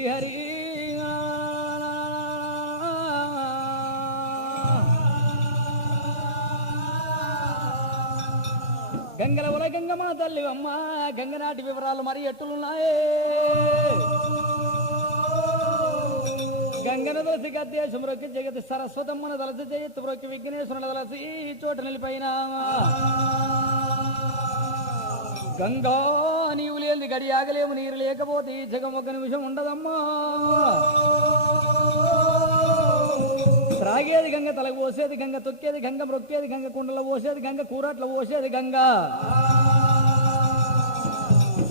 శ్రీహరి గంగల ఉల గంగమ్మ తల్లి అమ్మ గంగనాటి వివరాలు మరి ఎట్టులున్నాయే గంగన దలసి గద్దేశం రొక్కి జగతి సరస్వతమ్మన దలసి జయత్తు రొక్కి విఘ్నేశ్వరుని దలసి చోట నిలిపైన గంగా నీవు లేని గడి ఆగలేము నీరు లేకపోతే ఈ జగం ఒక నిమిషం ఉండదమ్మా త్రాగేది గంగ తలకు పోసేది గంగ తొక్కేది గంగ మొక్కేది గంగ కుండలో పోసేది గంగ కూరాట్ల పోసేది గంగ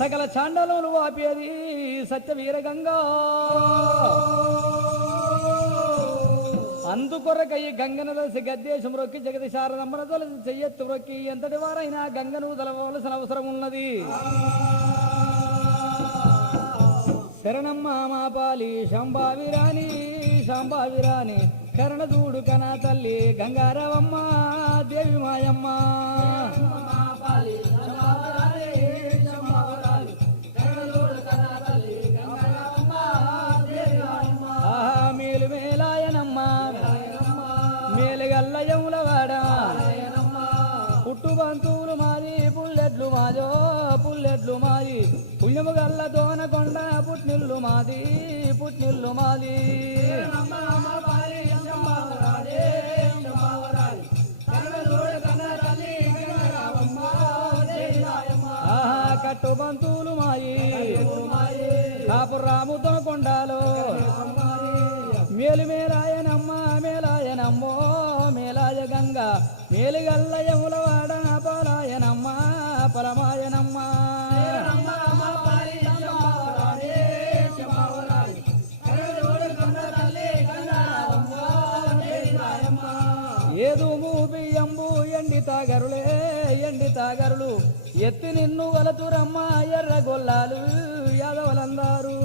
సకల చాండలు వాపేది సత్య వీర గంగా అందుకొరకై గంగను దలసి గద్దేశం రొక్కి జగతి శారదమ్మన దలసి చెయ్యెత్తు రొక్కి ఎంతటి వారైనా గంగను దలవలసిన అవసరం ఉన్నది శరణమ్మ మా పాలి శంభావిరాణి శాంభావిరాణి కరణ చూడు కన తల్లి గంగారావమ్మ దేవి మాయమ్మ మేలు మేలాయనమ్మ మేలుగల్లయములవాడ పుట్టు బంతువులు మాది పుల్లెడ్లు మాదో పుల్లెడ్లు మాది పుణ్యము గల్ల దోనకొండ పుట్నిల్లు మాది పుట్నిల్లు మాది కట్టు బంతువులు మాయి కాపురాము దొనకొండాలో మేలు మేలాయనమ్మ మేలాయనమ్మో మేలాయ గంగ మేలుగల్లయములవాడ పలాయనమ్మ పరమాయనమ్మ ఏదు మూపియంబు ఎండి తాగరులే ఎండి తాగరులు ఎత్తి నిన్ను వలతురమ్మ ఎర్ర గొల్లాలు యాదవలందారు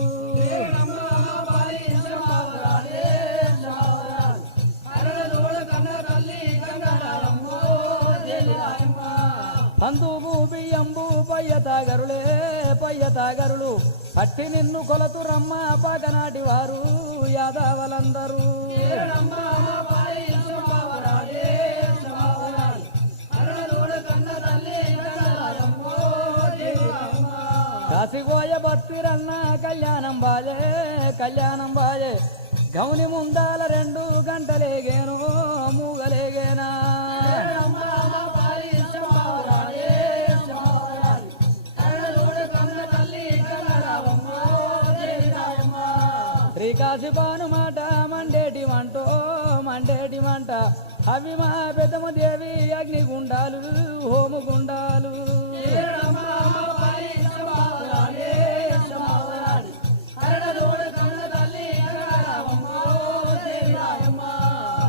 అందుకు బియ్యంబు పయ్య తాగరులే పయ్య తాగరులు అట్టి నిన్ను కొలతురమ్మ పగనాటి వారు యాదవలందరూ కాసిగోయ భక్తిరన్న కళ్యాణం బాజే గౌని ముందాల 2 గంటలేగేను మూగలేగేనా శ్రీకాశిపాను మాట మండేటి మంట అవి మా పెద్దమ్మ దేవి అగ్నిగుండాలు హోమగుండాలు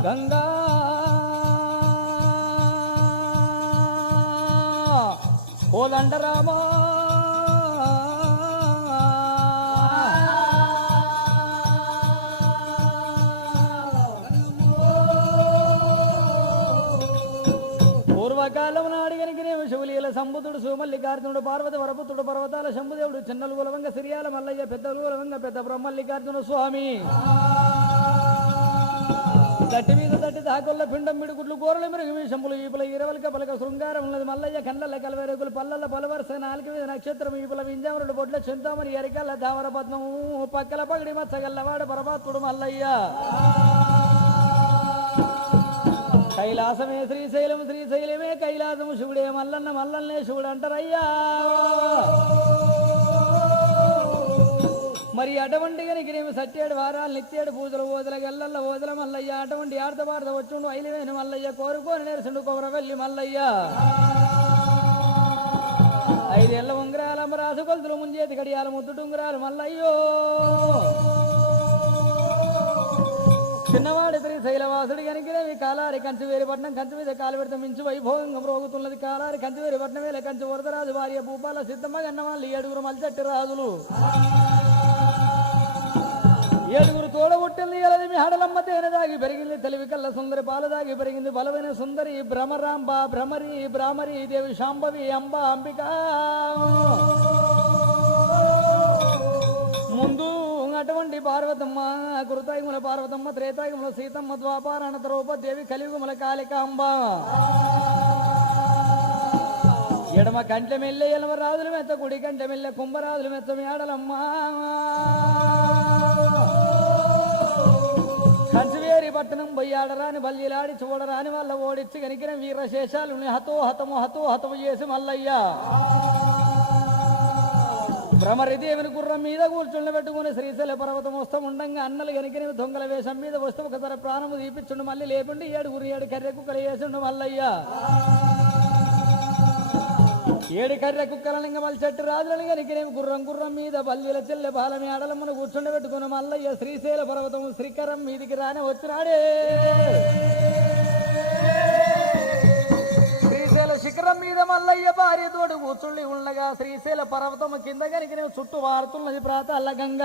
గంగా కోదండరామా పూర్వకాలం నాడిగనికి శివలీల సంబుధుడు సోమల్లికార్జునుడు పార్వతి వరపుత్రుడు పర్వతాల శంభుదేవుడు చిన్నలు గులవంగ సిరియాల మల్లయ్య పెద్దలు గులవంగ పెద్ద బ్రహ్మల్లికార్జున స్వామి దట్టి మీద దట్టి దాకొల్ల పిండం మిడుగుడ్లు కూరలు మెరుగు శంపులు ఈపుల ఇరవలక పలక శృంగారం ఉన్నది మల్లయ్య కండ్ల కలవేరుగులు పల్లెల పలవరస 4 మీద నక్షత్రం ఈపుల వింజామరుడు బొడ్ల చింతామణి ఎరికల్ల దావర పద్మము పక్కల పగడి మచ్చగల్లవాడ పరమాత్ముడు మల్లయ్య కైలాసమే శ్రీశైలమే కైలాసము శివుడే మల్లన్నే శివుడు అంటారయ్యా మరి అటువంటి గనికినేమి 7 వారాలు నిత్యేడు పూజలు ఓదల గల్లల్ల ఓదల మల్లయ్య అటువంటి ఆడత పాడత వచ్చుండు ఐలివేని మల్లయ్య కోరుకోని నేర్చుండు కొమరవెల్లి మల్లయ్య 5 ఏళ్ల ఉంగరాల రాసు కొలుతులు ముంజేతి గడియాల ముద్దుటుంగరాలు మల్లయ్యో చిన్నవాడి శ్రీశైలవాసుడి గనికినేమి కాలారి కంచివేరిపట్నం కంచి మీద కాలు పెడతాం మించు వైభోగంగా ప్రోగుతున్నది కాలారి కంచివేరిపట్నం వేల కంచి వరదరాజు భార్య భూపాల సిద్ధమ్మ గన్నవాళ్ళు 7 మల్చట్టి రాజులు 7 తోడబుట్టింది ఎలది మీ హడలమ్మ తేనె దాగి పెరిగింది తెలివి కల్ల సుందరి పాలు దాగి పెరిగింది బలమైన సుందరి భ్రమరాంబ భ్రమరి దేవి శాంభవి అంబ అంబిక ముందు అటువంటి తల్లి పార్వతమ్మ కృతాయుగుల పార్వతమ్మ త్రేతాయుగుల సీతమ్మ ద్వాపారానంత రూపదేవి కలియుగముల కాళికాంబ ఎడమ కంట్ల మెల్లె ఎలవ రాజుల మెత్త కుడి కంట మెల్లె కుంభరాజుల మెత్త మేడలమ్మా కంచువేరి పట్టణం బొయ్యాడరాని బల్లిలాడి చూడరాని వాళ్ళ ఓడిచ్చి కనికిన వీరశేషాలు హతము చేసి మల్లయ్య భ్రమరిదేవుని గుర్రం మీద కూర్చుండ పెట్టుకుని శ్రీశైల పర్వతం వస్తూ ఉండంగా అన్నలు గనికినవి దొంగల వేషం మీద వస్తూ ఒకసారి ప్రాణము తీపిచ్చుండు మళ్ళీ లేకుండి ఏడు కర్రె కుక్కలు వేసిండు మల్లయ్య ఏడు కర్రె కుక్కలనింగ మళ్ళీ చెట్టు రాజులని గనికినవి గుర్రం మీద బల్లిల చెల్లె బాలమి ఆడలమ్మను కూర్చుండ పెట్టుకుని మల్లయ్య శ్రీశైల పర్వతం శ్రీకరం మీదికి రానే వచ్చినాడే శ్రీశైల శిఖరం మీద మల్లయ్య భార్య తోడు కూర్చుండి ఉండగా శ్రీశైల పర్వతం కింద కనికిన చుట్టూ వారుతున్నది ప్రాతాల గంగ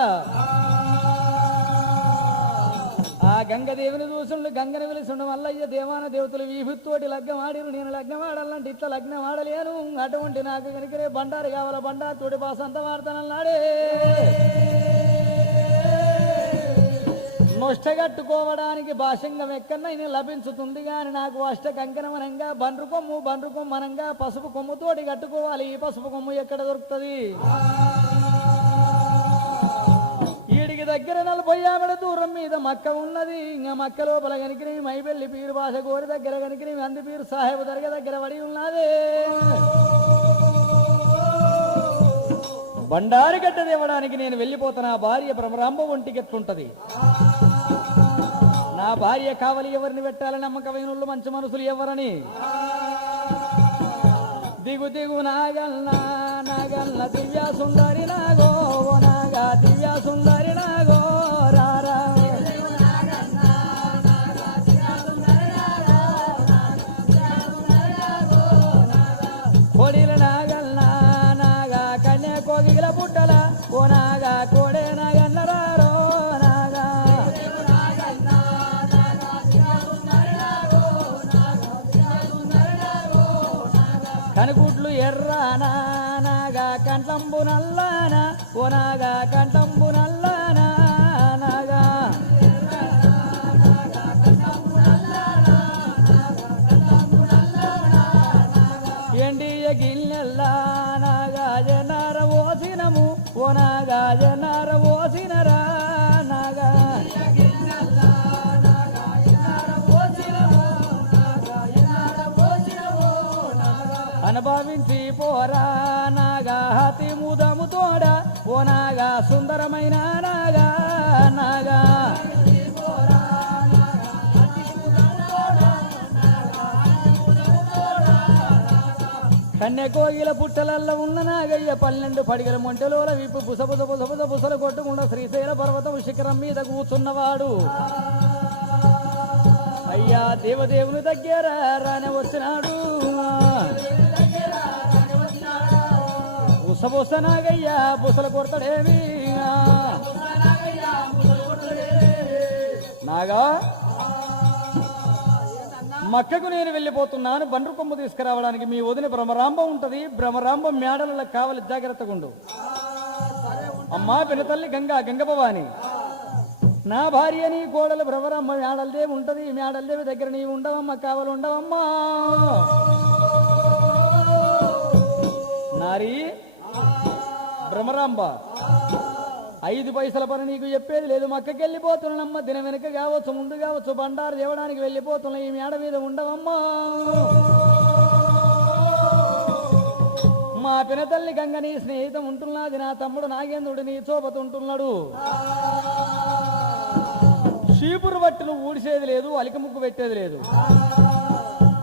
ఆ గంగదేవిని చూసుండు గంగని పిలుచుండు మల్లయ్య దేవాన దేవతలు వీభుతోటి లగ్గమాడిరు నేను లగ్గమాడాలంటే ఇట్లా లగ్నం ఆడలేను అటువంటి నాకు కనికినే బండారు కావాల బండారు తోటి బాసంత వాడతానన్నాడే నొష్టగట్టుకోవడానికి భాషంగం ఎక్కడైనా లభించుతుంది గాని నాకు అష్ట కంకణమనంగా బండ్రు కొమ్మనంగా పసుపు కొమ్ముతోటి కట్టుకోవాలి ఈ పసుపు కొమ్ము ఎక్కడ దొరుకుతుంది ఈడికి దగ్గర 40 ఆమెడ దూరం మీద మక్క ఉన్నది ఇంకా మక్క లోపల కనికిని మైబెల్లి పీరు భాష గోరి దగ్గర కనికిని అంది పీరు సాహెబు దగ్గర పడి ఉన్నది బండారి గడ్డ తేవడానికి నేను వెళ్ళిపోతున్నా భార్య భ్రమరాంబ ఒంటికెత్తుంటది నా భార్య కావలి ఎవరిని పెట్టాలని నమ్మకమైన మంచి మనసులు ఎవరని దిగు నాగల్ల దివ్యా సుందరి నాగో నాగా దివ్యా సుందరి నాగో రారా కోడిల నాగా కన్యా కోగిల పుట్టల ఓ నాగా కోడే నాగన్న రారో నాగా కనుగుడ్లు ఎర్రానా నాగా కంటంబు నల్లానా ఓ నాగా కంటంబు నల్లానా నాగా ఎండియ గిన్నెల్లా నాగా జనార ఓసినము ఓ నాగా జనార ఓసినరా నాగా అనుభవించి పోరా నాగా హతి ముదము తోడ ఓ నాగా సుందరమైన నాగా నాగా కన్నె కోగిల పుట్టలల్లో ఉన్న నాగయ్య 12 పడిగల మొంటలోల విప్పు బుసలు కొట్టుకుండా శ్రీశైల పర్వతం శిఖరం మీద కూర్చున్నవాడు అయ్యా దేవదేవుని దగ్గర రానే వచ్చినాడు బుస నాగయ్యా బుసలు కొడతాడేమి నాగా మక్కకు నేను వెళ్ళిపోతున్నాను బండ్రు కొమ్ము తీసుకురావడానికి మీ వదిన భ్రమరాంబ ఉంటది భ్రమరాంబ మేడలలో కావాలి జాగ్రత్తగా ఉండు అమ్మా పినతల్లి గంగ భవాని నా భార్య నీ కోడలు భ్రమరాంబ మేడలదేవి ఉంటది మేడలదేవి దగ్గర నీవు ఉండవమ్మా కావాలి ఉండవమ్మా నారీ భ్రమరాంబ 5 పైసల పని నీకు చెప్పేది లేదు మక్కకి వెళ్ళిపోతున్నానమ్మ దిన వెనక కావచ్చు ముందు కావచ్చు బండారు చేయడానికి వెళ్ళిపోతున్నా ఈ మేడ మీద ఉండవమ్మా మా పినతల్లి గంగ నీ స్నేహితం ఉంటున్నది నా తమ్ముడు నాగేంద్రుడు నీ చోపతుంటున్నాడు చీపురు బట్టి నువ్వు ఊడిసేది లేదు అలిక ముగ్గు పెట్టేది లేదు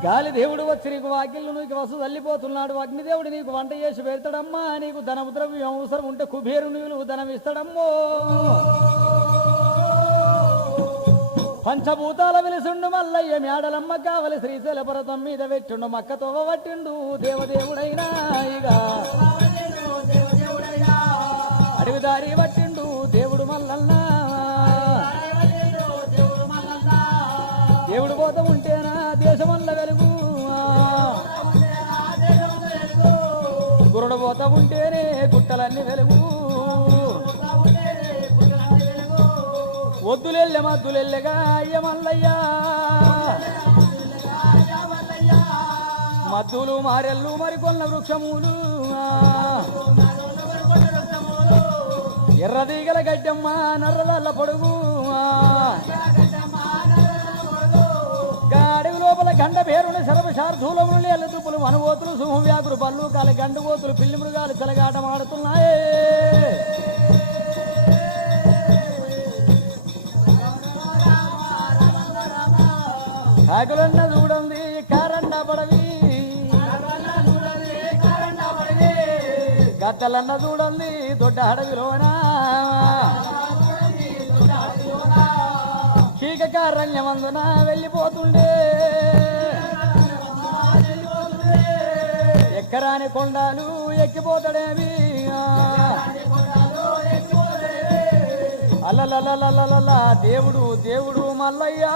గాలి దేవుడు వచ్చి నీకు వాకిళ్ళు నీకు వసు తల్లిపోతున్నాడు అగ్నిదేవుడు నీకు వంట చేసి పెడతాడమ్మా నీకు ధనము ద్రవ్యం అవసరం ఉంటే కుబేరు నీళ్ళు ధనం ఇస్తాడమ్మో పంచభూతాల వెలిసిండు మల్లయ్య మేడలమ్మ కావలి శ్రీశైల పర్వతం మీద పెట్టిండు మక్కతో పట్టిండు దేవదేవుడైనా ఇక అడవి దారి పట్టిండు దేవుడు మల్లన్న దేవుడు పోత ఉంటేనా దేశమల్ల వెలుగు గురుడు పోత ఉంటేనే గుట్టలన్నీ వెలుగు ఒద్దులెల్లె మద్దులెల్లెగా అయ్య మల్లయ్యా మద్దులు మారెల్లు మరికొన్న వృక్షములు ఎర్రదీగల గడ్డమ్మ నర్రదల్ల పొడుగు అడవి లోపల గండ పేరుని సర్వశార్థూలములు లేళ్ళ తుప్పులు వనవోతులు సింహవ్యాకులు పళ్ళు కాలి గండుగోతులు పిల్లి మృగాలు చెలగాటమాడుతున్నాయే కాకులన్న చూడండి కారన్న పడవి గద్దలన్న చూడండి దొడ్డ అడవిలోనా కీకకారణ్యమందున వెళ్ళిపోతుండే ఎక్కరాని కొండాలు ఎక్కిపోతాడేవి అల్లలల్లలల్ల దేవుడు దేవుడు మల్లయ్యా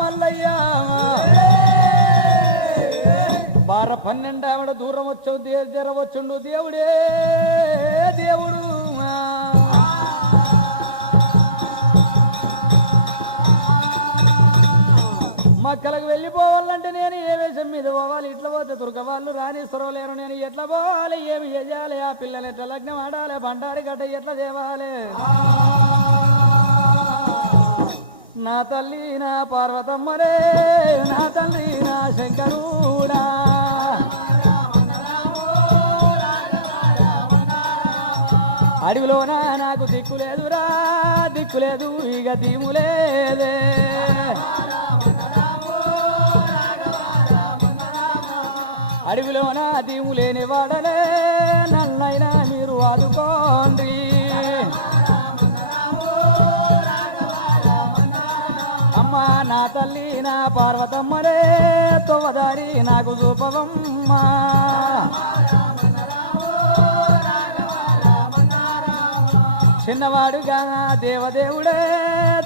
మల్లయ్యా బార 12 ఆవిడ దూరం వచ్చావు జరవచ్చుండు దేవుడే దేవుడు మక్కలకు వెళ్ళిపోవాలంటే నేను ఏ వేషం మీద పోవాలి ఇట్లా పోతే తురక వాళ్ళు రాణిస్తరలేరు నేను ఎట్లా పోవాలి ఏమి చేయాలి ఆ పిల్లలు ఎట్లా లగ్నం ఆడాలి బండారి గడ్డ ఎట్లా చేయాలి నా తల్లి నా పార్వతమ్మరే నా తండ్రి నా శంకరుడా అడవిలోనా నాకు దిక్కులేదురా దిక్కులేదు ఇక దీములేదే అడవిలోనా దీములేని వాడలే నన్నైనా మీరు ఆదుకోండి అమ్మా నా తల్లి నా పార్వతమ్మరే తొవ్వదారి నాకు చూపవమ్మా చిన్నవాడుగా దేవదేవుడే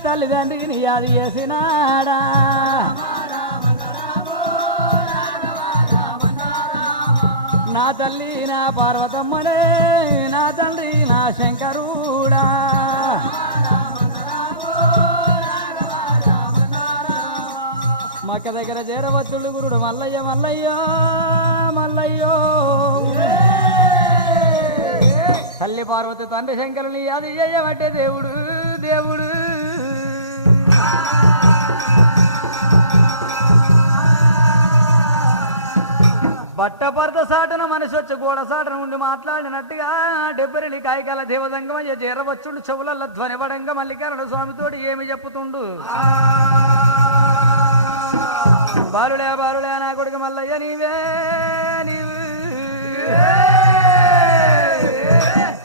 తల్లిదండ్రికి యాది చేసినాడా నా తల్లి నా పార్వతమ్మడే నా తండ్రి నా శంకరుడా మక్క దగ్గర చేరవచ్చుడు గురుడు మల్లయ్య మల్లయ్యో మల్లయ్యో తల్లి పార్వతి తండ్రి శంకరుని అది చేయబట్టే దేవుడు దేవుడు బట్ట పరద సాటన మనిషి వచ్చి గోడ సాటన ఉండి మాట్లాడినట్టుగా డెబ్బరిలి కాయకాల దేవదంగమయ్య చేరవచ్చుండు చెవులల్ల ధ్వనిపడంగా మల్లికార్జున స్వామితోటి ఏమి చెప్పుతుండు బాలులే బాలులే నా కొడుకు మల్లయ్య నీవే నీవు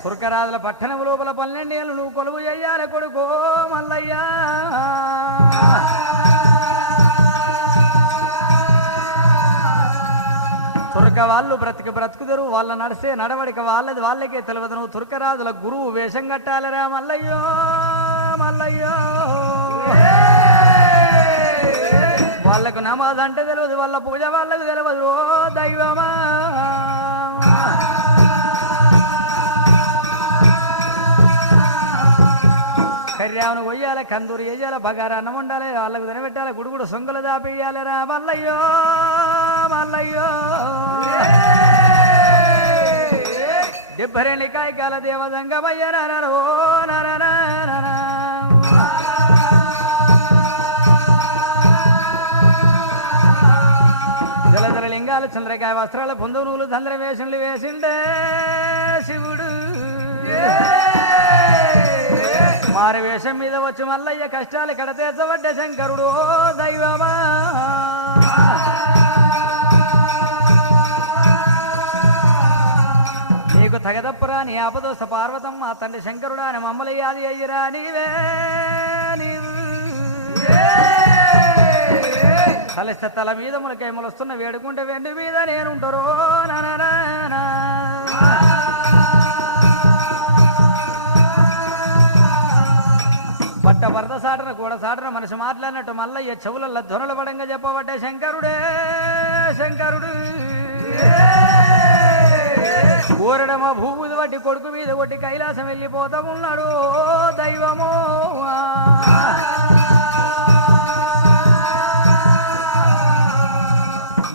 సుర్కరాజుల పట్టణం లోపల 12 ఏళ్ళు నువ్వు కొలువు చెయ్యాలి కొడుకో మల్లయ్యా తుర్క వాళ్ళు బ్రతుకుదరు వాళ్ళ నడిసే నడవడిక వాళ్ళది వాళ్ళకే తెలియదు నువ్వు తుర్కరాజుల గురువు వేషం కట్టాలరా మల్లయ్యో మల్లయ్యో వాళ్ళకు నమాజ్ అంటే తెలియదు వాళ్ళ పూజ వాళ్ళకు తెలియదు ఓ దైవమా కర్యావును కొయ్యాలి కందూరు వేయాలి బగారా అన్నం ఉండాలి వాళ్ళకు తినబెట్టాలి గుడుగుడు సొంగులు దాపేయాలిరా మల్లయ్యో మల్లయ్యో డెబ్బరేళ్ళ కాయకాల దేవదంగమయ్య ఓ నరనా జలధర లింగాలు చంద్రకాయ వస్త్రాలు పొందువులు దంద్ర వేషంలు వేసిండే శివుడు మారి వేషం మీద వచ్చి మల్లయ్య కష్టాలు కడతేసబడ్డ శంకరుడు ఓ దైవమా నీకు తగదప్పురా నీ ఆపదోస పార్వతమ్మ తండ్రి శంకరుడా అని మమ్మల్ని యాది అయ్యిరా నీవే నీవు తలస్తే తల మీద ములకై మొలుస్తున్న వేడుకుంటే వెండి మీద నేనుంటారో నానా పట్ట వరద సాటన కూడా సాటన మనిషి మాట్లాడినట్టు మల్లయ్య చెవులలో ధ్వనుల పడంగా చెప్పబట్టే శంకరుడే శంకరుడు కోరడమ భూములు బట్టి కొడుకు మీద కొట్టి కైలాసం వెళ్ళిపోతా ఉన్నాడు దైవమో.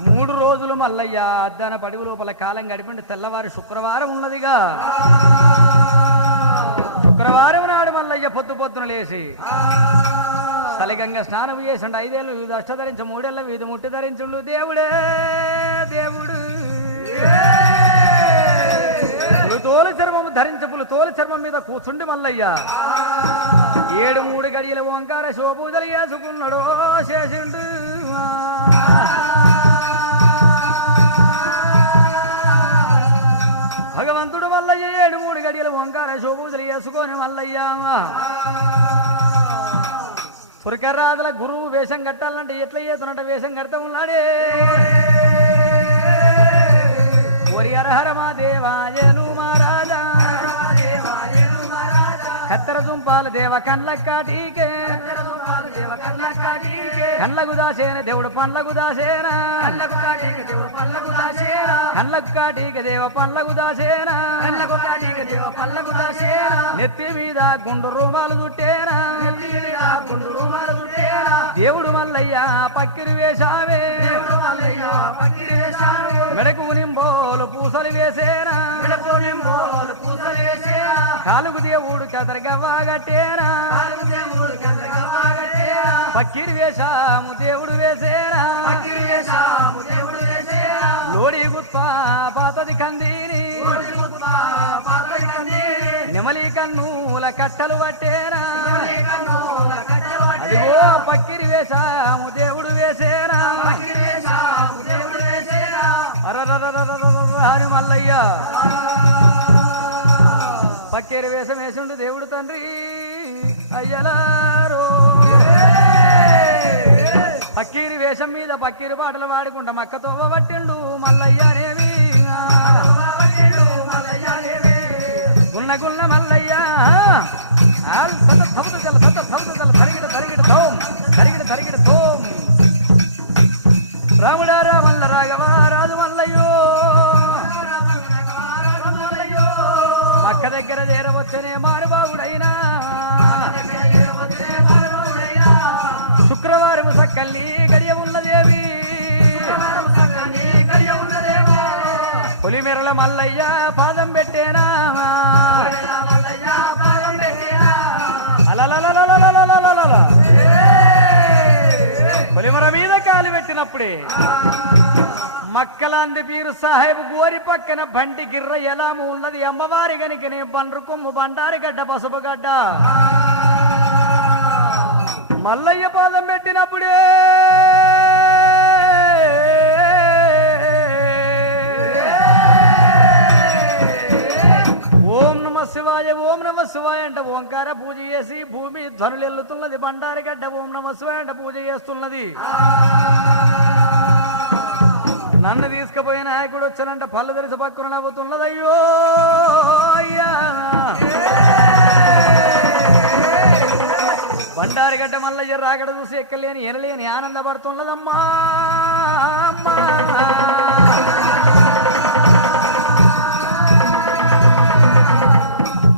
3 రోజులు మల్లయ్య అద్దాన పడివి లోపల కాలం గడిపిండి తెల్లవారి శుక్రవారం ఉన్నదిగా. శుక్రవారం నాడు మల్లయ్య పొద్దున లేచి సలిగంగా స్నానం చేసిండు. 5 ఏళ్ళు వీధి అష్ట ధరించి 3 ఏళ్ళ వీధి ముట్టి ధరించుండు. దేవుడే దేవుడు తోలు చర్మం ధరించి తోలు చర్మం మీద కూర్చుండి మల్లయ్య 7 గడియల ఓంకార శివపూజలు చేసుకున్నాడు చేసిండు. భగవంతుడు మల్లయ్య 7 గడియల ఓంకార శివపూజలు చేసుకొని మల్లయ్య పురకరాదుల గురువు వేషం కట్టాలంటే ఎట్లా చేస్తున్నట్ట వేషం కడతా ఉన్నాడే. ఓరి హరహర మా దేవాయను మహారాజా కత్తర జుంపాల దేవ కళ్ళకాటికే కళ్ళకు దాసేన దేవుడు పండ్లకు దాసేన కళ్ళకు కాటిక దేవ పండ్లకు దాసేన నెత్తి మీద గుండు రూమాలు చుట్టేనా దేవుడు మల్లయ్య పక్కిరి వేశావే మెడకు నింబోలు పూసలు వేసేనా కాలుకు దేవుడు కదరగవ్వా గట్టేనా పక్కిరి వేశాము దేవుడు వేసేనా లోడి గుత్పా పాతది కందీని నెమలి కన్నుల కట్టలు పట్టేనా అదిగో పక్కిరి వేశాము దేవుడు వేసేనా అని మల్లయ్య పక్కిరి వేషం వేసిండు దేవుడు తండ్రి అయ్యలారో. పక్కీరి వేషం మీద పక్కీరి పాటలు పాడుకుంటా మక్కతో పట్టిండు మల్లయ్యనేవి గున్న గున్న మల్లయ్య తరిగిడ తోం రాముడారా మల్ల రాఘవా రాజు మల్లయ్యో పక్క దగ్గర చేరవచ్చనే మారుబావుడైనా శుక్రవారం సక్కల్లి గడియ ఉన్నదేవి పులిమెరల మల్లయ్య పాదం పెట్టేనా అలలలలలలలలలల పులిమెర మీద కాలు పెట్టినప్పుడే మక్కలాంది పీరు సాహెబ్ గోరి పక్కన బంటి గిర్ర ఎలాము ఉన్నది అమ్మవారి గనికనే బండ్రు కొమ్ము బండారి గడ్డ పసుపు గడ్డ మల్లయ్య పాదం పెట్టినప్పుడే ఓం నమ శివాయ అంట ఓంకార పూజ చేసి భూమి ధ్వనులు ఎల్లుతున్నది బండారి గడ్డ ఓం నమ శివాయ అంట పూజ చేస్తున్నది. నన్ను తీసుకుపోయిన నాయకుడు వచ్చానంట పళ్ళు తెరిసి పక్కన నవ్వుతున్నది. అయ్యో అయ్యా బండారిగడ్డ మల్లయ్య రాగడ చూసి ఎక్కలేని ఎనలేని ఆనందపడుతున్నదమ్మా.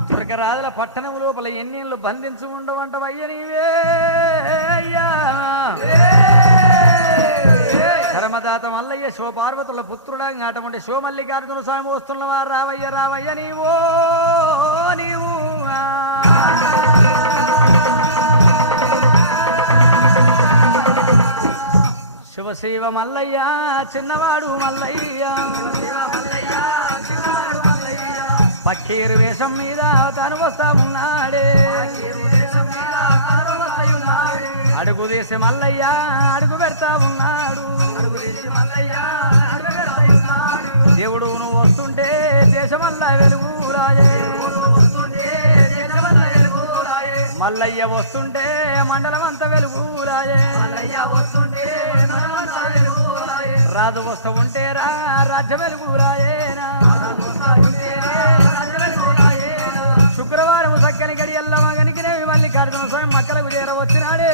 తురకరాజుల పట్టణం లోపల ఎన్నేళ్ళు బంధించి ఉండవంటవయ్య నీవే అయ్యా. ధర్మదాత మల్లయ్య శివపార్వతుల పుత్రుడా అటువంటి శివమల్లికార్జున స్వామి వస్తున్నవా రావయ్య రావయ్య నీవు శివ మల్లయ్య చిన్నవాడు మల్లయ్య పక్కీరు వేషం మీద తను వస్తా ఉన్నాడే అడుగు తీసి మల్లయ్య అడుగు పెడతా ఉన్నాడు. దేవుడు నువ్వు వస్తుంటే దేశమల్లా వెలుగురాయే మల్లయ్య వస్తుంటే మండలం అంతా వెలుగురాయే రాజు వస్తూ ఉంటే రాజ్య వెలుగురాయేనా శుక్రవారం సక్కని గడియల్ల మగనికి మల్లికార్జున స్వామి మక్కలకు చేరవచ్చినాడే.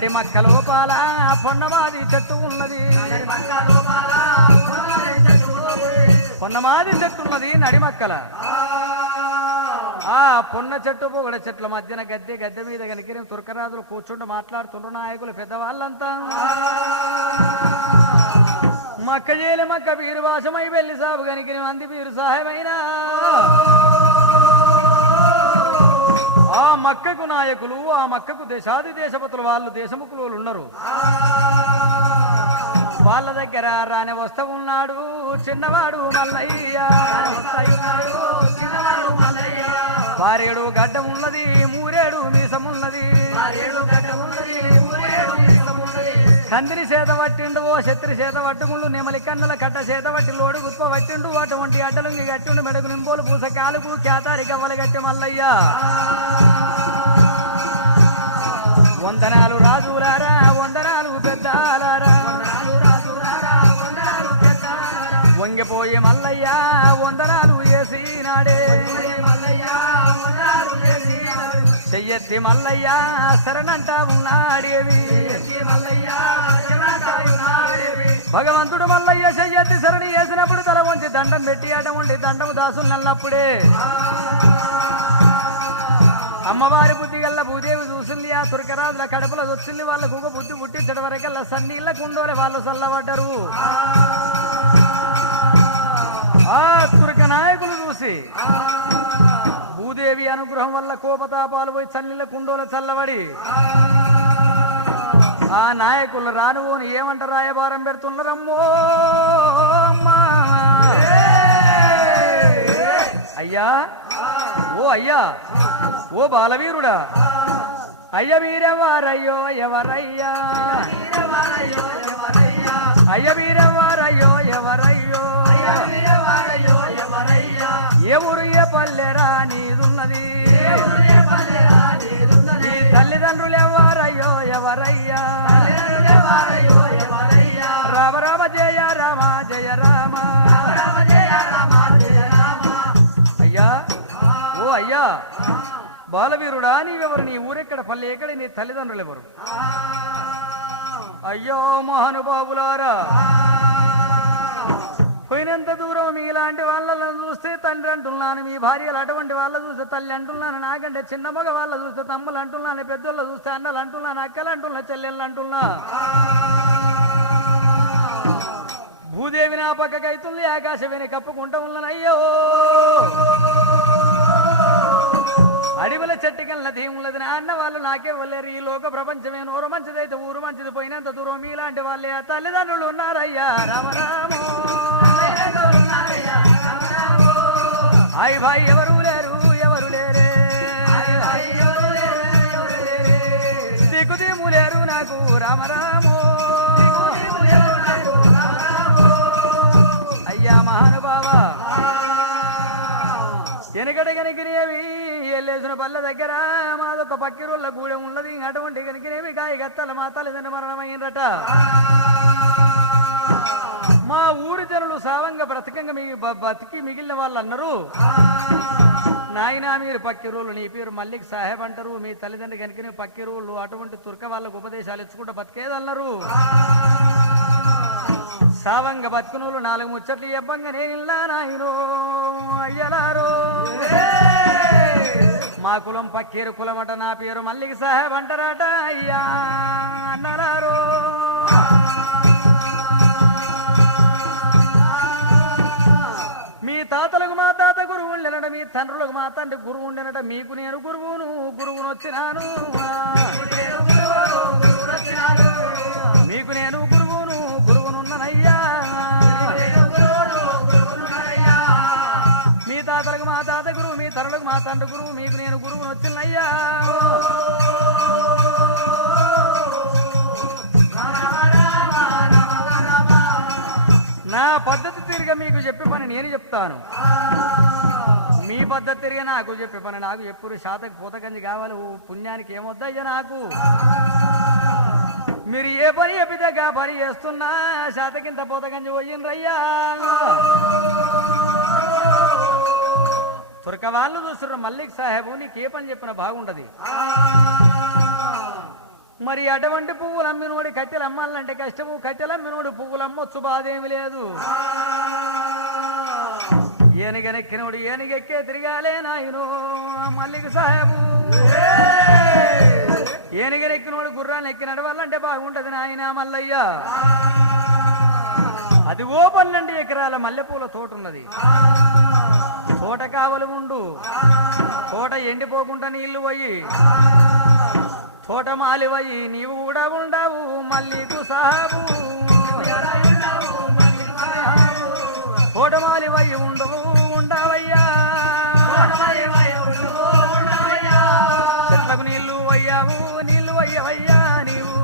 నడి మక్క లోపాల పొన్నమాది చెట్టు ఉన్నది పొన్నమాది చెట్టు ఉన్నది నడిమక్కల ఆ పొన్న చెట్టు పొగడ చెట్ల మధ్యన గద్దె మీద కనికిన తుర్కరాజులు కూర్చుంటూ మాట్లాడుతుండ్రు నాయకులు పెద్దవాళ్ళంతా మక్క చేలి మక్క పీరు వాసమై వెళ్ళి సాబు కనికిన మంది పీరు సాహెమైనా ఆ మక్కకు నాయకులు ఆ మక్కకు దేశాది దేశపతులు వాళ్ళు దేశముకులు ఉన్నారు వాళ్ళ దగ్గర రాని వస్తా ఉన్నాడు చిన్నవాడు మల్లయ్య వారేడు గడ్డం ఉన్నది మూరేడు మీసం ఉన్నది కందిరి చేత పట్టిండు ఓ శత్రి చేత పట్టుకుండు నెమలి కన్నుల కట్ట చేత పట్టి లోడు గుత్ప పట్టిండు అటువంటి అడ్డలుంగి గట్టిండు మెడకు నింబోలు పూస కాలుకు క్యాతారి గవ్వలు గట్టి మల్లయ్య వందనాలు రాజులారా వందనాలు పెద్దాలారా వంగిపోయే మల్లయ్య వందనాలు చేసినాడే చెయ్యెత్తి మల్లయ్య శరణంటా ఉన్నాడేవి భగవంతుడు మల్లయ్య చెయ్యెత్తి శరణి వేసినప్పుడు తల వంచి దండం పెట్టి అటువంటి దండము దాసులు నల్లప్పుడే అమ్మవారి బుద్ధి గల్ల భూదేవి చూసింది ఆ తుర్కరాజుల కడుపులో వచ్చింది వాళ్ళకు ఒక బుద్ధి పుట్టించడం వరకల్లా సన్నీళ్ళ కుండోలే వాళ్ళు చల్లబడ్డరు ఆ తుర్క నాయకులు చూసి భూదేవి అనుగ్రహం వల్ల కోపతాపాలు పోయి చన్నీళ్ళ కుండోల చల్లబడి ఆ నాయకులు రానువోని ఏమంట రాయబారం పెడుతున్నారమ్మో అయ్యా ఓ అయ్యా ఓ బాలవీరుడా అయ్య వీరెవారయ్యో ఎవరయ్యా అయ్య వీరెవారయ్యో ఎవరయ్యో ఏ ఊరు ఏ పల్లెరా నీదున్నది నీ తల్లిదండ్రులు ఎవరయ్యో ఎవరయ్యా రామ రామ జయ రామ జయ రామ అయ్యా ఓ అయ్యా బాలవీరుడా నీవెవరు నీ ఊరెక్కడ పల్లె ఎక్కడ నీ తల్లిదండ్రులు ఎవరు అయ్యో మహానుభావులారా పోయినంత దూరం మీలాంటి వాళ్ళని చూస్తే తండ్రి అంటున్నాను మీ భార్యలు అటువంటి వాళ్ళ చూస్తే తల్లి అంటున్నాను నాకంటే చిన్న మగ వాళ్ళ చూస్తే తమ్ములు అంటున్నాను పెద్దోళ్ళు చూస్తే అన్నలు అంటున్నాను అక్కలు అంటున్నా చెల్లెళ్ళు అంటున్నా భూదేవి నా పక్కకైతుంది ఆకాశవేని కప్పుకుంటూ ఉన్నాను అయ్యో అడివుల చెట్టు కన్నా దీములది నా అన్న వాళ్ళు నాకే వెళ్ళారు ఈ లోక ప్రపంచమే నోరు మంచిదైతే ఊరు మంచిది పోయినంత దూరం మీలాంటి వాళ్ళే తల్లిదండ్రులు ఉన్నారయ్యా రామరామో అయ్ భాయ్ ఎవరు లేరు ఎవరు లేరే దిక్కుదీము లేరు నాకు రామరామో అయ్యా మహానుభావా వెనకట కనికినేవి ఎల్లేసిన పళ్ళ దగ్గర మాదొక పక్కిరోళ్ళ గూడెం ఉన్నది అటువంటి కనికినేవి కాయ గత్తల మా తల్లిదండ్రులు మరణమైనరట మా ఊరి జనులు సావంగా బ్రతకంగా బతికి మిగిలిన వాళ్ళు అన్నారు నాయనా మీరు పక్కిరోళ్ళు నీ పేరు మల్లిక్ సాహెబ్ అంటారు మీ తల్లిదండ్రులు కనుకనే పక్కిరోళ్ళు అటువంటి తుర్క వాళ్ళకు ఉపదేశాలు ఇచ్చుకుంటూ బతికేదన్నారు సావంగ బతుకునోళ్ళు 4 ముచ్చట్లు చెప్పంగా నేను ఇల్లా నాయనో అయ్యలారో మా కులం పక్కీరు కులమట నా పేరు మల్లిక్ సాహెబ్ అంటారట అయ్యా అన్నలారో మీ తాతలకు మా తాత గురువు ఉండేనట మీ తండ్రులకు మా తండ్రి గురువు ఉండేనట మీకు నేను గురువును వచ్చినాను మీకు నేను గురువునున్నానయ్యా మీ తాతలకు మా తాత గురువు మీ తరులకు మా తండ్రి గురువు మీకు నేను గురువును వచ్చినయ్యా నా పద్ధతి తిరిగి మీకు చెప్పే పని నేను చెప్తాను మీ పద్ధతి తిరిగి నాకు చెప్పే పని నాకు ఎప్పుడు శాతకు పూతగంజి కావాలి పుణ్యానికి ఏమొద్దయ్యా నాకు మీరు ఏ పని చెప్పితే ఆ పని చేస్తున్నా శాతకింత పూతగంజి పోయిండ్రయ్యా తుర్క వాళ్ళు చూస్తున్నారు మల్లిక్ సాహెబు నీకు ఏ పని చెప్పినా బాగుండదు మరి అటువంటి పువ్వులు అమ్మినోడి కట్టెలు అమ్మాలంటే కష్టము, కట్టెలు అమ్మినోడు పువ్వులు అమ్మొచ్చు, బాధేమి లేదు. ఏనుగెక్కినోడు ఏనుగెక్కే తిరగాలే నాయనో మల్లికి సాహెబు. ఏనుగెక్కినోడు గుర్రాన్ని ఎక్కి నడవాలంటే బాగుంటది నాయన మల్లయ్య. అదిగో 12 ఎకరాల మల్లెపూల తోట ఉన్నది. తోట కావలి ఉండు, తోట ఎండిపోకుండా నీళ్లు పోయి, తోట మాలివయి నీవు కూడా ఉండవు మల్లికు సాహెబు. తోటమాలివయ్యి ఉండవయ్యా, చెట్లకు నీళ్లు వయ్యావు, నీళ్లు వయ్యవయ్యా నీవు.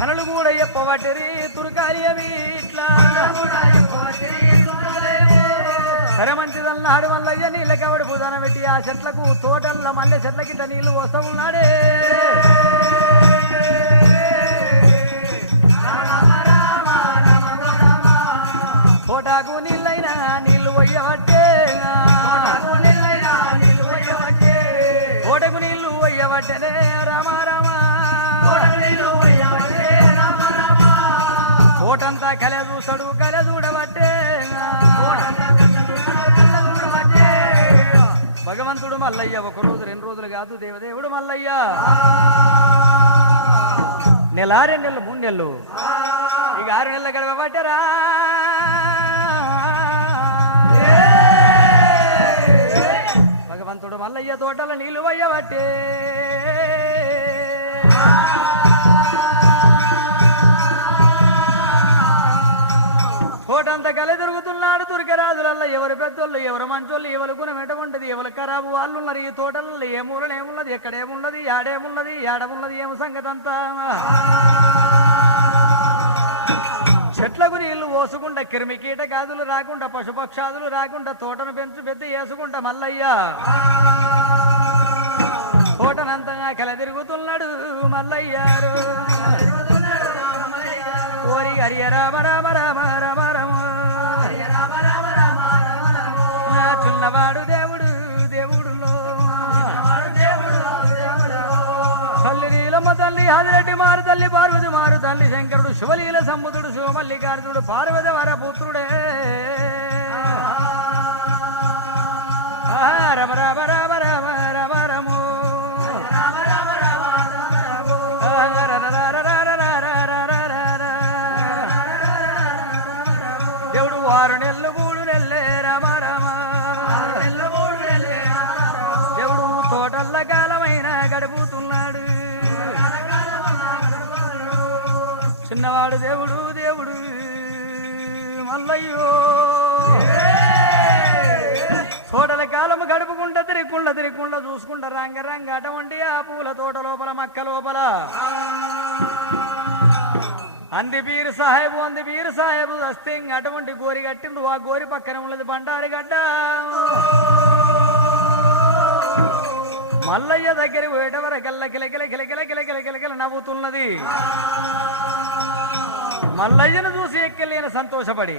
కనులు కూడా చెప్పవటిరి తురకాలి అవి ఇట్లా. సరే మంచిదన్నాడు మల్లయ్య నీళ్ళకెవడు భూదాన పెట్టి ఆ చెట్లకు, తోటల్లో మల్లె చెట్లకింత నీళ్లు వస్తూ ఉన్నాడే. తోటకు నీళ్ళైనా నీళ్లు వయ్యవట్టే, తోటకు నీళ్లు వయ్యవట్టనే రామ రామ. తోటంతా కలె చూస్తాడు కలె చూడబట్టే. భగవంతుడు మల్లయ్య 1 రోజు 2 రోజులు కాదు దేవదేవుడు మల్లయ్య. నెల 2 నెలలు 3 నెలలు ఇక 6 నెలలు గడవబట్టరా. భగవంతుడు మల్లయ్య తోటల నీళ్లు వయ్యబట్టే. తోటంతా కలె తిరుగుతున్నాడు తురికరాజులల్లో. ఎవరు పెద్దోళ్ళు ఎవరు మంచోళ్ళు, ఎవరు గుణం ఎటముంటది, ఎవరు ఖరాబు వాళ్ళు ఉన్నారు ఈ తోటల్లో. ఏ మూలలు ఏమున్నది, ఎక్కడేమున్నది, ఏడేమున్నది, ఏడమున్నది ఏమి సంగతి అంతా. చెట్లకు నీళ్లు పోసుకుంటా, కిరిమి కీటకాదులు రాకుండా, పశుపక్షాదులు రాకుండా తోటను పెంచు పెద్ద వేసుకుంటా మల్లయ్య. తోటనంతగా కల తిరుగుతున్నాడు మల్లయ్యారు. ఓరి హరియ రామ రామ రామ రామ రామ. చిన్నవాడు దేవుడు దేవుడులో తల్లి నీలమ్మ తల్లి ఆదిరెడ్డి మారు తల్లి పార్వతి మారు తల్లి శంకరుడు శివలీల సముద్రుడు శివమల్లికార్జునుడు పార్వతి వరపుత్రుడే. రమ రామ రామ రామ రామ రమో. దేవుడు 6 నెలలు 3 నెలలే రామ రామ. దేవుడు తోటల్ల కాలమైన గడుపుతున్నాడు. చిన్నవాడు దేవుడు దేవుడు మల్లయ్యో. తోటల కాలము గడుపుకుంటా తిరిగుండా చూసుకుంటా రంగ రంగ అటువంటి ఆ పూల తోట లోపల మక్క లోపల అంది పీరు సాహెబు వస్తే అటువంటి గోరి కట్టిండు. ఆ గోరి పక్కన ఉన్నది బండారి గడ్డ. మల్లయ్య దగ్గర పోయేటవరకల్లా కిలకిల కిలకిల కిలకిల కిలకిల నవ్వుతున్నది. మల్లయ్యను చూసి ఎక్కలేని సంతోషపడి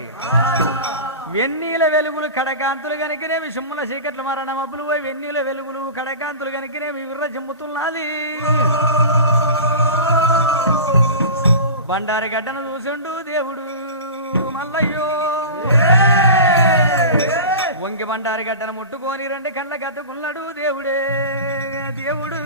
వెన్నీల వెలుగులు కడకాంతులు గనికినేవి సిమ్ముల చీకట్లు మరణ మబ్బులు పోయి వెన్నీల వెలుగులు కడకాంతులు గనికినేవి విర్ర చిమ్ముతున్నది. బండారి గడ్డను చూసిండు దేవుడు మల్లయ్యో. వంగి బండారి గడ్డను ముట్టుకొని 2 కళ్ళ కత్తుకున్నాడు దేవుడే దేవుడు.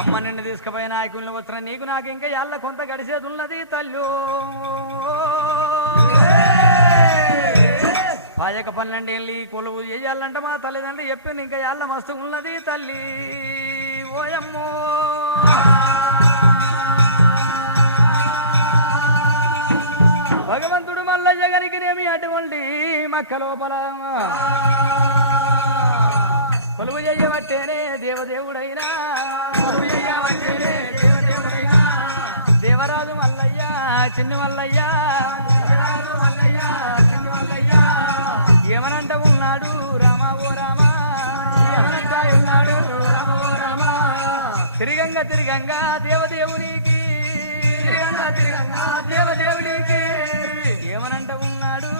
అమ్మ నిన్ను తీసుకుపోయి నాయకులను వచ్చిన నీకు నాకు ఇంకా ఎల్ల కొంత గడిచేది ఉన్నది తల్లు. పాయక 12 ఏళ్ళు కొలువు చేయాలంట మా తల్లిదండ్రులు చెప్పింది. ఇంకా ఎల్ల మస్తు ఉన్నది తల్లి ఓయమ్మో. భగవంతుడు మల్లయ్య గనికినేమి అటువంటి మక్క లోపల కొలువు చెయ్యబట్టేనే దేవదేవుడైనా, దేవరాజు మల్లయ్య చిన్న మల్లయ్య ఏమనంట ఉన్నాడు రామ ఓ రామ. ఉన్నాడు రామ ఓ రామ. తిరిగంగా దేవదేవునికి ఏమనంట ఉన్నాడు